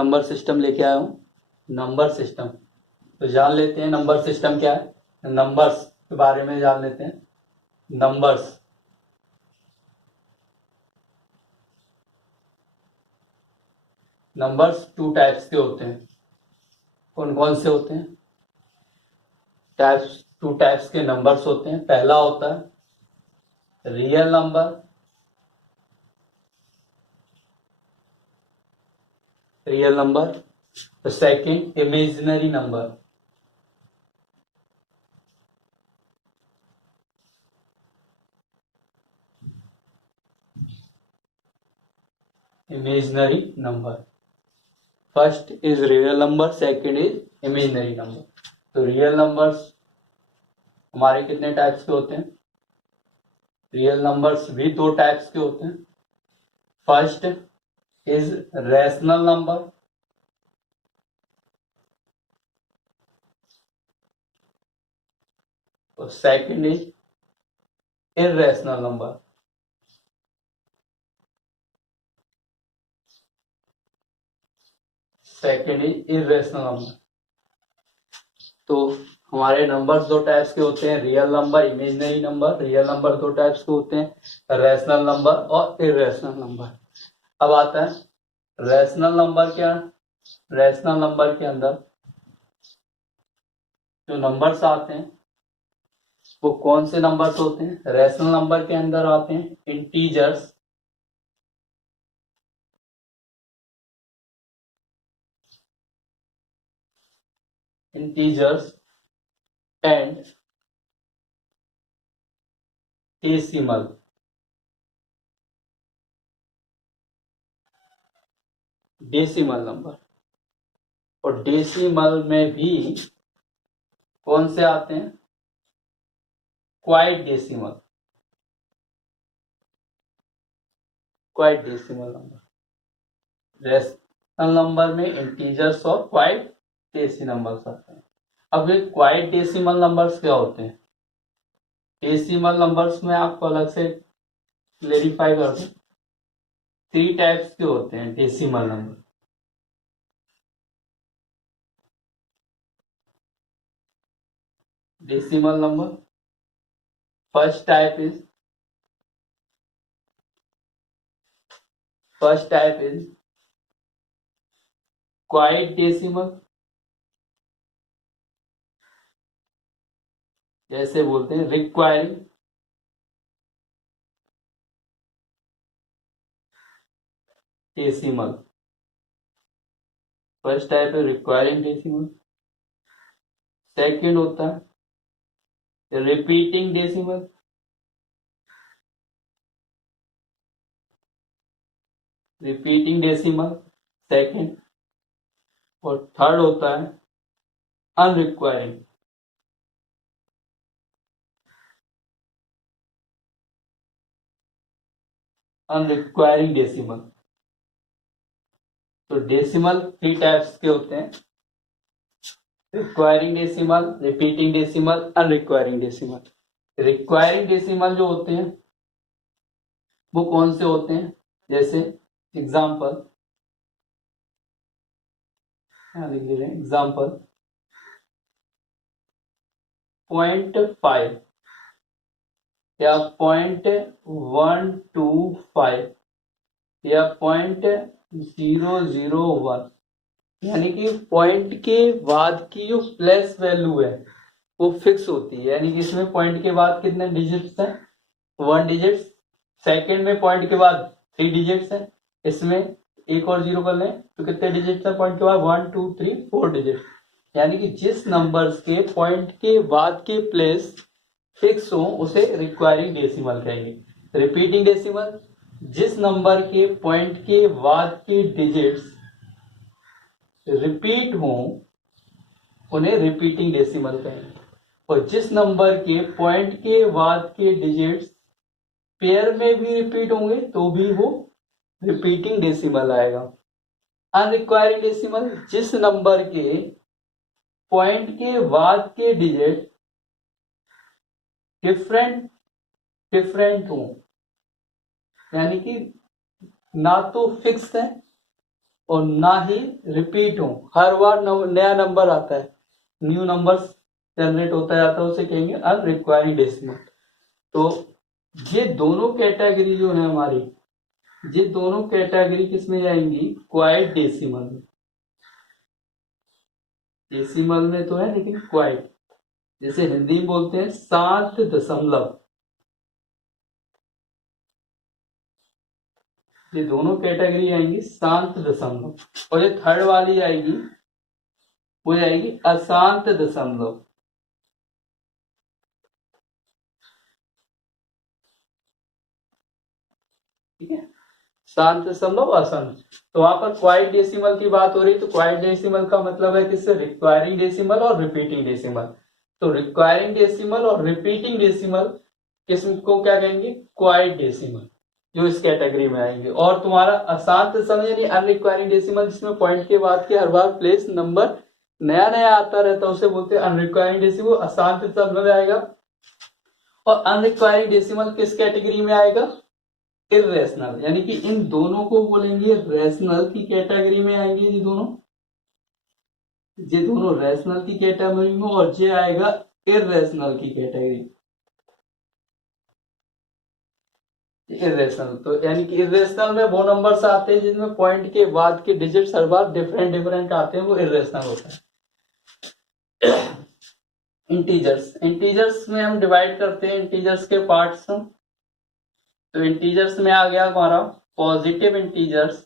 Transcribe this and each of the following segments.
Number system लेके आया हूँ, नंबर सिस्टम। तो जान लेते हैं नंबर सिस्टम क्या है, नंबर्स के बारे में जान लेते हैं। नंबर्स टू टाइप्स के होते हैं। कौन कौन से होते हैं? टू टाइप्स के नंबर्स होते हैं। पहला होता है रियल नंबर, तो second imaginary number. First is real number, second is imaginary number. तो रियल नंबर्स हमारे कितने टाइप्स के होते हैं? रियल नंबर्स भी दो टाइप्स के होते हैं। फर्स्ट इज रैशनल नंबर, और सेकंड इज इररेशनल नंबर। तो हमारे नंबर्स दो टाइप्स के होते हैं, real number, imaginary number. Real number दो टाइप्स के होते हैं, रैशनल नंबर और इररेशनल नंबर। अब आता है रैशनल नंबर। क्या? रैशनल नंबर के अंदर जो नंबर्स आते हैं वो कौन से नंबर्स होते हैं? रैशनल नंबर के अंदर आते हैं इंटीजर्स, एंड डेसिमल। नंबर। और डेसिमल में भी कौन से आते हैं? Quite decimal number. Rational number में इंटीजर्स और क्वाइट डेसिमल नंबर्स आते हैं। अब ये क्वाइट डेसिमल नंबर्स क्या होते हैं? डेसिमल नंबर्स में आपको अलग से क्लेरिफाई कर दूं, 3 टाइप्स के होते हैं decimal number. First type is quite decimal, जैसे बोलते हैं रिक्वायरिंग डेसिमल। फर्स्ट टाइप है रिक्वायरिंग डेसिमल। सेकंड होता है रिपीटिंग डेसिमल। सेकंड। और थर्ड होता है अनरिक्वायरिंग डेसिमल। तो डेसिमल 3 टाइप्स के होते हैं, requiring decimal, repeating decimal, unrequiring decimal. Requiring decimal जो होते हैं वो कौन से होते हैं? जैसे एग्जाम्पल लिख ले रहे हैं, एग्जाम्पल 0.5 या 0.125 या 0.001, यानी कि पॉइंट के बाद की जो प्लस वैल्यू है वो फिक्स होती है। यानी कि इसमें पॉइंट के बाद कितने डिजिट्स हैं? 1 डिजिट्स। सेकंड में पॉइंट के बाद 3 डिजिट्स हैं। इसमें एक और 0 कर लें तो कितने डिजिट्स हैं पॉइंट के बाद? 1 2 3 4 डिजिट। यानी कि जिस नंबर्स के पॉइंट के बाद के प्लेस फिक्स हो उसे रिक्वायरिंग डेसिमल कहेंगे। रिपीटिंग डेसिमल, जिस नंबर के पॉइंट के बाद के डिजिट्स रिपीट हो उन्हें रिपीटिंग डेसिमल कहेंगे। और जिस नंबर के पॉइंट के बाद के डिजिट्स पेयर में भी रिपीट होंगे तो भी वो रिपीटिंग डेसिमल आएगा। अनरिक्वायरिंग डेसिमल, जिस नंबर के पॉइंट के बाद के डिजिट डिफरेंट हो, यानी कि ना तो फिक्स है और ना ही रिपीट हो, हर बार नया नंबर आता है, न्यू नंबर जनरेट होता जाता है, उसे कहेंगे अनरिक्वायरिंग डेसिमल। तो ये दोनों कैटेगरी जो है हमारी, ये दोनों कैटेगरी किस में जाएंगी, क्वाइट डेसिमल में। डेसिमल में तो है लेकिन क्वाइट, जैसे हिंदी में बोलते हैं 7 दशमलव, ये दोनों कैटेगरी आएंगी 7 दशमलव, और ये थर्ड वाली आएगी वो जाएगी अशांत दशमलव। ठीक है, शांत दशमलव अशांत। तो वहां पर क्वाइट डेसिमल की बात हो रही, तो क्वाइट डेसिमल का मतलब है किससे, रिक्वायरिंग डेसिमल और रिपीटिंग डेसिमल। तो रिक्वायरिंग डेसिमल और रिपीटिंग डेसिमल किसको क्या कहेंगे, क्वाइट डेसिमल, जो इस कैटेगरी में आएंगे। और तुम्हारा अशांत दशमलव यानी अनरिक्वायरिंग डेसिमल, जिसमें पॉइंट के बाद के हर बार प्लेस नंबर नया नया आता रहता है, उसे बोलते हैं अनरिक्वायरिंग डेसिमल, अशांत दशमलव में आएगा। और अनरिक्वायरिंग डेसिमल किस कैटेगरी में आएगा, इरेशनल, यानी कि इन दोनों को बोलेंगे रेशनल की कैटेगरी में आएंगे। ये दोनों रेशनल की कैटेगरी में, और ये आएगा इरेशनल की कैटेगरी। इरेशनल तो यानी कि इरेशनल में वो नंबर्स आते हैं जिनमें पॉइंट के बाद के डिजिट्स हर बार डिफरेंट डिफरेंट आते हैं, वो इरेशनल होता है। इंटीजर्स, इंटीजर्स में हम डिवाइड करते हैं इंटीजर्स के पार्ट्स। तो इंटीजर्स में आ गया हमारा positive integers,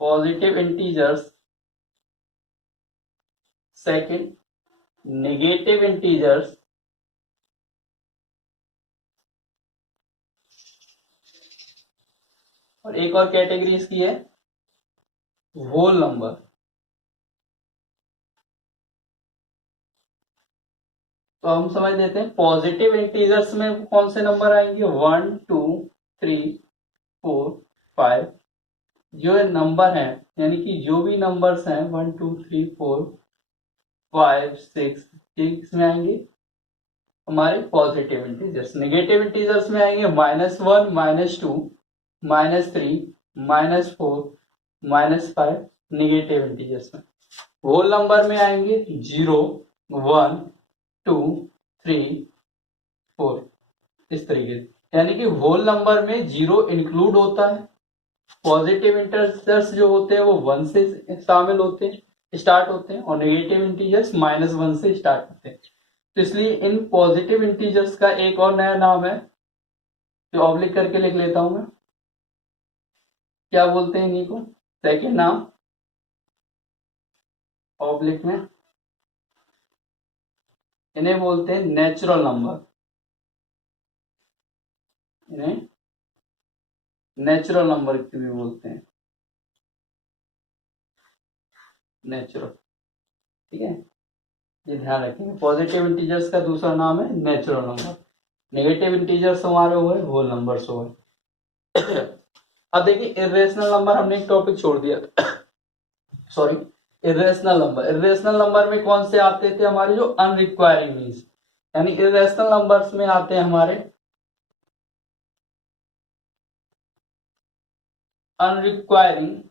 positive integers, second negative integers, और एक और कैटेगरी इसकी है होल नंबर। तो हम समझ लेते हैं पॉजिटिव इंटीजर्स में कौन से नंबर आएंगे, 1 2 3 4 5, जो नंबर है, यानी कि जो भी नंबर्स हैं 1 2 3 4 5 6, ये किसमें आएंगे, हमारे पॉजिटिव इंटीजर्स। नेगेटिव इंटीजर्स में आएंगे -1 -2 -3 -4 -5, नेगेटिव इंटीजर्स में। होल नंबर में आएंगे 0 1 2 3 4, इस तरीके से। यानी कि होल नंबर में 0 इंक्लूड होता है, पॉजिटिव इंटीजर्स जो होते हैं वो 1 से शामिल होते हैं, स्टार्ट होते हैं, और नेगेटिव इंटीजर्स -1 से स्टार्ट होते हैं। तो इसलिए इन पॉजिटिव इंटीजर्स का एक और नया नाम है, जो ऑब्लिक करके लिख लेता हूं मैं, क्या बोलते हैं इन्हीं को, सेकेंड नाम ऑब्लिक में, इन्हें बोलते हैं नेचुरल नंबर। इन्हें नेचुरल नंबर भी बोलते हैं, नेचुरल। ठीक है, ये ध्यान रखेंगे, पॉजिटिव इंटीजर्स का दूसरा नाम है नेचुरल नंबर। नेगेटिव इंटीजर्स हमारे हुए होल नंबर्स हुए। अब देखिए इरेशनल नंबर, हमने एक टॉपिक छोड़ दिया था, sorry, irrational number. Irrational number में कौन से आते थे हमारे, जो अनरिक्वायरिंग मीन्स, यानी इरेशनल नंबर्स में आते हैं हमारे अनरिक्वायरिंग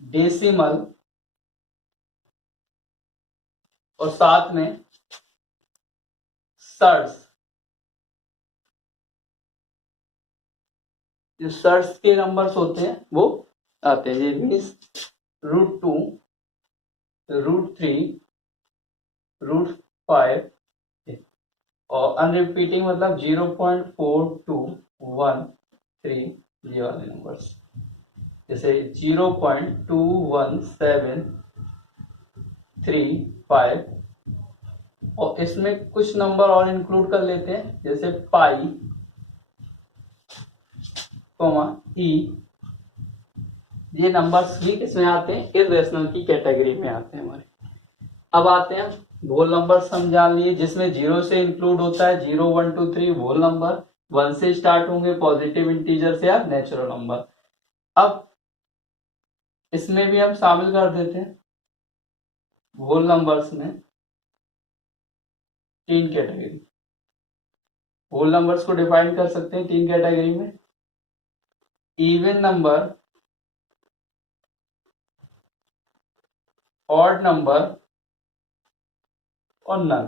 डेसिमल, और साथ में सर्स। जो सर्स के नंबर्स होते हैं वो आते हैं, ये मीन्स √2 √3 √5, और अनरिपीटिंग मतलब 0.4213, ये वाले नंबर्स, जैसे 0.21735, और इसमें कुछ नंबर और इंक्लूड कर लेते हैं, जैसे पाई, ई, ये नंबर्स भी किसमें आते हैं, इरेशनल की कैटेगरी में आते हैं हमारे। अब आते हैं होल नंबर, हम जान लिए, जिसमें 0 से इंक्लूड होता है 0 1 2 3 होल नंबर, 1 से स्टार्ट होंगे पॉजिटिव इंटीजर या नेचुरल नंबर। अब इसमें भी हम शामिल कर देते हैं होल नंबर्स में 3 कैटेगरी। होल नंबर्स को डिफाइन कर सकते हैं 3 कैटेगरी में, इवन नंबर, ऑड नंबर और नन।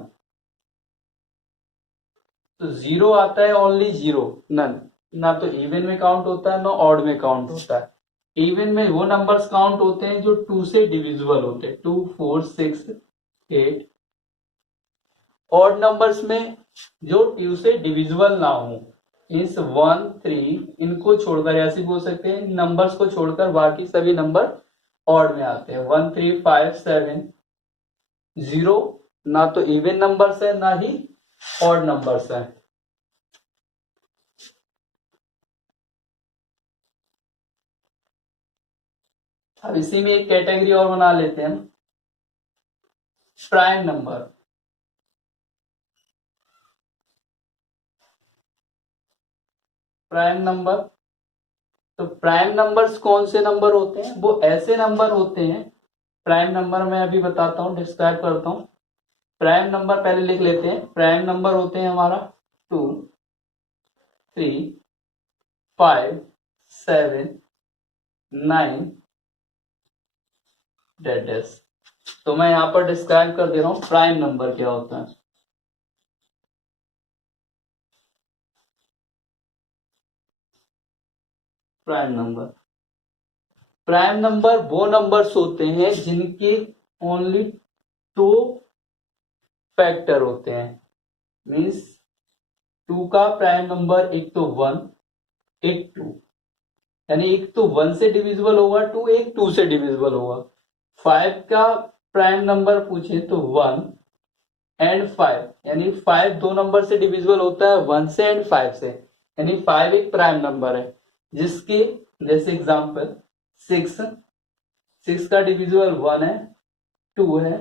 तो 0 आता है ओनली 0, नन, ना तो इवन में काउंट होता है ना ऑड में काउंट होता है। इवन में वो नंबर्स काउंट होते हैं जो 2 से डिविजिबल होते हैं, 2, 4, 6, 8। ऑड नंबर्स में जो 2 से डिविजिबल ना हो, इस 1, 3 इनको छोड़कर, ऐसे बोल सकते हैं नंबर्स को छोड़कर बाकी सभी नंबर ऑड में आते हैं। 1, 3, 5, 7, 0 ना तो इवन नंबर्स है ना ही ऑड नंबर्स है। अब इसी में एक कैटेगरी और बना लेते हैं, प्राइम नंबर। प्राइम नंबर, तो प्राइम नंबर्स कौन से नंबर होते हैं? वो ऐसे नंबर होते हैं, प्राइम नंबर मैं अभी बताता हूँ, डिस्क्राइब करता हूँ। प्राइम नंबर पहले लिख लेते हैं। प्राइम नंबर होते हैं हमारा 2, 3, 5, 7, 9 डेडेस। तो मैं यहाँ पर डिस्क्राइब कर दे रहा हूँ प्राइम नंबर क्या होता है। प्राइम नंबर, प्राइम नंबर वो नंबर्स होते हैं जिनके ओनली 2 फैक्टर होते हैं। मीन्स 2 का प्राइम नंबर एक तो 1, एक 2, यानी एक तो 1 से डिविजिबल होगा 2, एक 2 से डिविजिबल होगा। 5 का प्राइम नंबर पूछे तो 1 एंड 5, यानी 5 दो नंबर से डिविजिबल होता है, 1 से एंड 5 से, यानी 5 एक प्राइम नंबर है। जिसके जैसे एग्जांपल 6 का डिविजिबल 1 है, 2 है,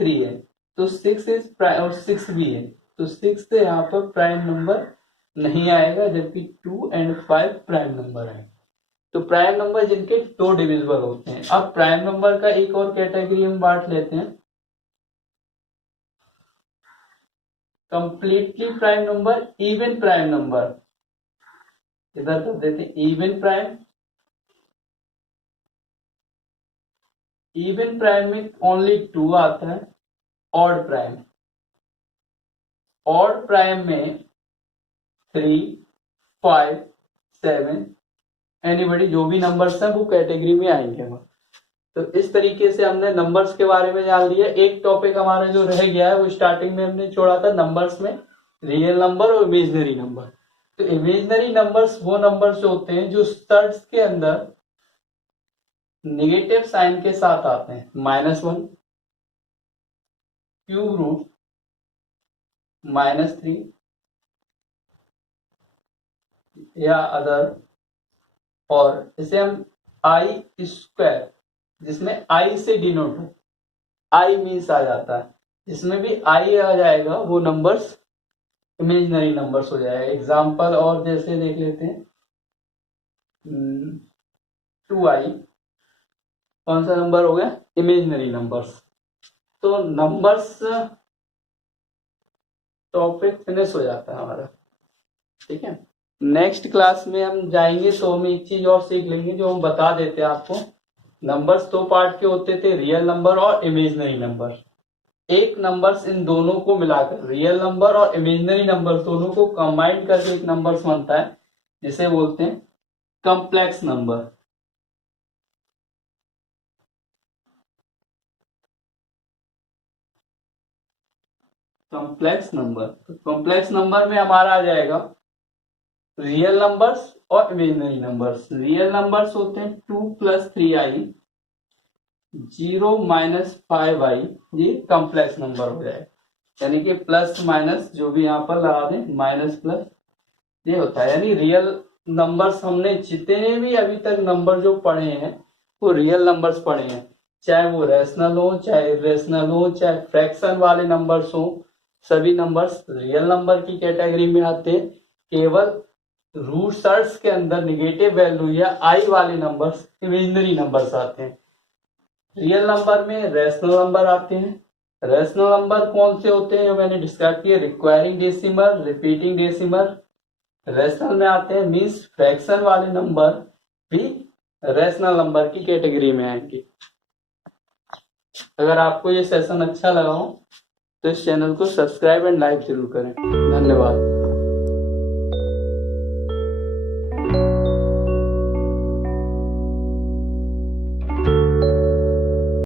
3 है, तो 6 इज प्राइम और 6 भी है, तो 6 से यहाँ पर प्राइम नंबर नहीं आएगा, जबकि 2 एंड 5 प्राइम नंबर है। तो प्राइम नंबर जिनके 2 डिविजिबल होते हैं। अब प्राइम नंबर का एक और कैटेगरी हम बांट लेते हैं, completely prime number, even prime number. इधर कर देते हैं इवन प्राइम। इवन प्राइम में ओनली 2 आता है। ऑड प्राइम, ऑड प्राइम में 3, 5, 7 एनीबडी, जो भी नंबर्स हैं वो कैटेगरी में आएंगे। तो इस तरीके से हमने नंबर्स के बारे में जान लिया। एक टॉपिक हमारा जो रह गया है वो स्टार्टिंग में हमने छोड़ा था नंबर्स में, रियल नंबर और इमेजिनरी नंबर। तो इमेजिनरी नंबर्स वो नंबर्स होते हैं जो स्टड्स के अंदर नेगेटिव साइन के साथ आते हैं, -1, क्यूब रूट, -3 या अदर, और इसे हम आई स्क्वायर, जिसमें आई से डिनोट हो, आई मीन्स आ जाता है, जिसमें भी आई आ जाएगा वो नंबर्स इमेजिनरी नंबर्स हो जाएगा। एग्जाम्पल और जैसे देख लेते हैं, 2i कौन सा नंबर हो गया? Imaginary numbers. तो नंबर्स टॉपिक फिनिश हो जाता है हमारा, ठीक है। नेक्स्ट क्लास में हम जाएंगे तो हम एक चीज और सीख लेंगे जो हम बता देते हैं आपको। नंबर्स 2 पार्ट के होते थे, रियल नंबर और इमेजिनरी नंबर। एक नंबर्स इन दोनों को मिलाकर, रियल नंबर और इमेजिनरी नंबर दोनों को कंबाइन करके एक नंबर्स बनता है, जिसे बोलते हैं कॉम्प्लेक्स नंबर। कॉम्प्लेक्स नंबर, तो कॉम्प्लेक्स नंबर में हमारा आ जाएगा रियल नंबर्स और इमेजिनरी नंबर्स। रियल नंबर्स होते हैं 2 + 3i, 0 - 5i, ये कॉम्प्लेक्स नंबर हो जाएगा। यानी कि प्लस माइनस जो भी यहाँ पर लगा दें, माइनस प्लस, ये होता है। यानी रियल नंबर्स, हमने जितने भी अभी तक नंबर जो पढ़े हैं वो रियल नंबर्स पढ़े हैं, चाहे वो रैशनल हो, चाहे इरेशनल हो, चाहे फ्रैक्शन वाले नंबर्स हो, सभी नंबर्स रियल नंबर की कैटेगरी में आते हैं। केवल रूट सर्ट्स के अंदर निगेटिव वैल्यू या आई वाले नंबर्स इमेजिनरी नंबर्स आते हैं। रियल नंबर में रैशनल नंबर आते हैं, रेशनल नंबर कौन से होते हैं मैंने डिस्क्राइब किया, requiring decimal, repeating decimal. Rational में आते हैं मीन्स फ्रैक्शन वाले नंबर भी रेशनल नंबर की कैटेगरी में आएंगे। अगर आपको ये सेशन अच्छा लगा हो तो इस चैनल को सब्सक्राइब एंड लाइक जरूर करें। धन्यवाद।